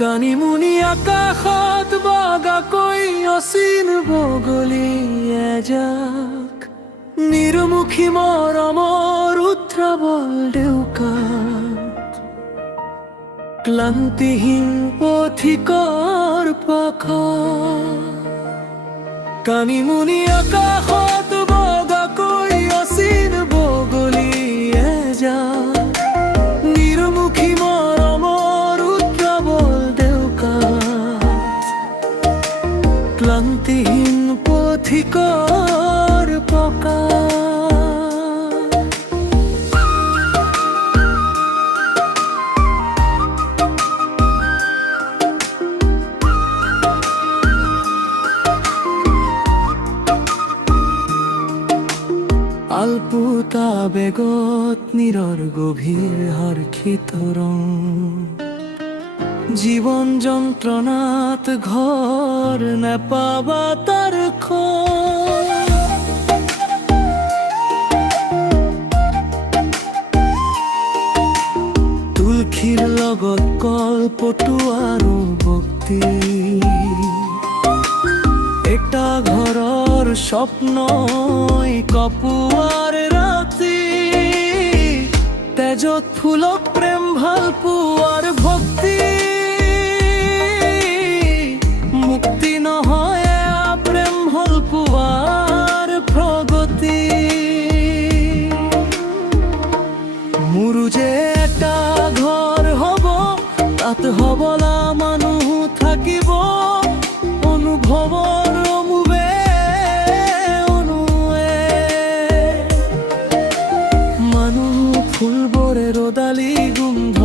কানিমুনি আকাশত বগাকৈ অচিন বগলীয়ে যাক নিৰ্মুখী মৰমৰ উত্ৰাৱল ডেউকাত ক্লান্তিহীন পথিকৰ পাখা কানিমুনি আকাশত বগাকৈ অচিন বগলীয়ে যাক নিৰ্মুখী মৰমৰ উত্ৰাৱল ডেউকাত ক্লান্তিহীন পথিকৰ পাখা আলপুতা বেগত নীৰৰ গভীৰ হৰ্ষিত ৰং জীৱন যন্ত্ৰণাত ঘৰ নেপাবা তাৰ তুলসীৰ লগত কলপটু আৰু ভক্তি একটা ঘৰৰ স্বপ্নই কপুৱাৰ ৰাতি তেজত ফুলক প্ৰেম ভাল পোৱাৰ ভক্তি মুক্তি নহয় প্ৰেম ভাল পোৱাৰ প্ৰগতি মোৰো যে এটা ঘৰ হ'ব তাত হবলা মানুহ থাকিব অনুভৱৰ ৰদালি গোন্ধ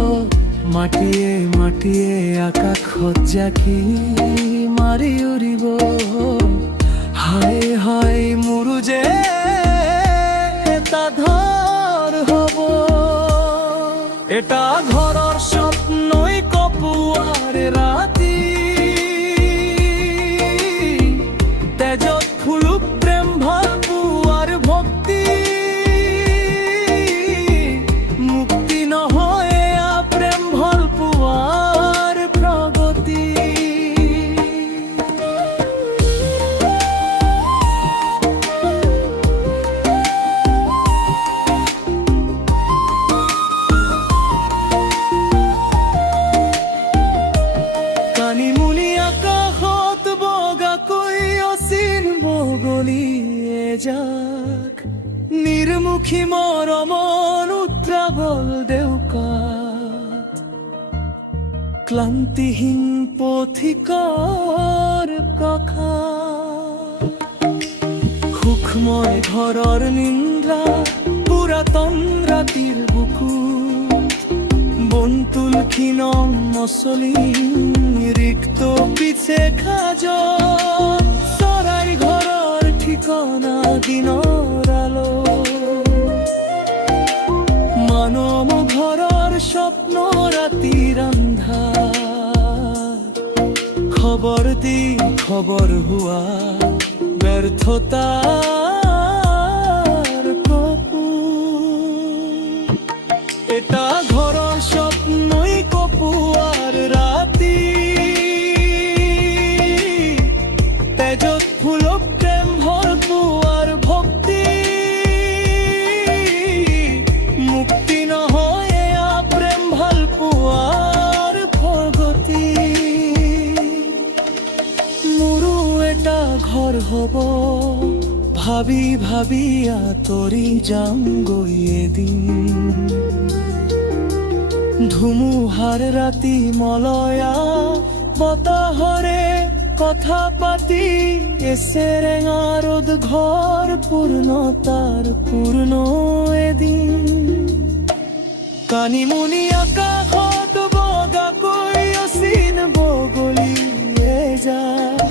মাটিয়ে মাটিয়ে আকাশত জাকি মাৰি উৰিব হায় হায় মোৰো যে এটা ঘৰ হ'ব এটা ঘৰৰ স্বপ্নই কপুৱাৰ ৰাতি তেজত ফুলুক প্ৰেম ভাল পোৱাৰ ভক্তি যাক নিৰ্মুখী মৰমৰ উত্ৰাৱল ডেউকাত ক্লান্তিহীন পথিকৰ পাখা সুখময় ঘৰৰ নিদ্ৰা পুৰাতন ৰাতিৰ বুকুত বন তুলসী নম মচলি ৰিক্ত পিছে খাজত চৰাই ঘৰৰ ঠিকনা দিনৰ আলো মানৱ ঘৰৰ স্বপ্ন ৰাতিৰ আন্ধাৰ খবৰ দি খবৰ হোৱা ব্যৰ্থতাৰ কপুৰ এটা ঘৰৰ স্বপ্নই কপুৱাৰ ৰাতি তেজত ফুলক প্ৰেম ভৰ পোৱাৰ ভক্তি মুক্তি নহয় প্ৰেম ভাল পোৱাৰ প্ৰগতি মোৰো এটা ঘৰ হ'ব ভাবি ভাবি আঁতৰি যামগৈ এদিন ধুমুহাৰ ৰাতি মলয়া বতাহৰে কথা পাতি এছেৰেঙা ৰ'দ ঘৰ পূৰ্ণতাৰ পূৰ্ণ এদিন কানিমুনি আকাশত বগাকৈ অচিন বগলীয়ে যাক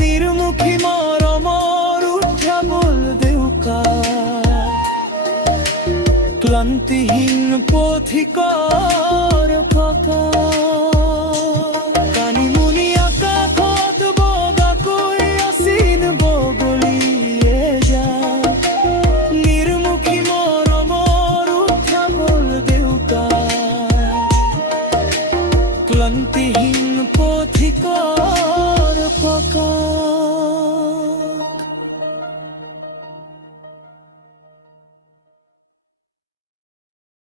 নিৰ্মুখী মৰমৰ উত্ৰাৱল ডেউকাত ক্লান্তিহীন পথিকৰ পাখা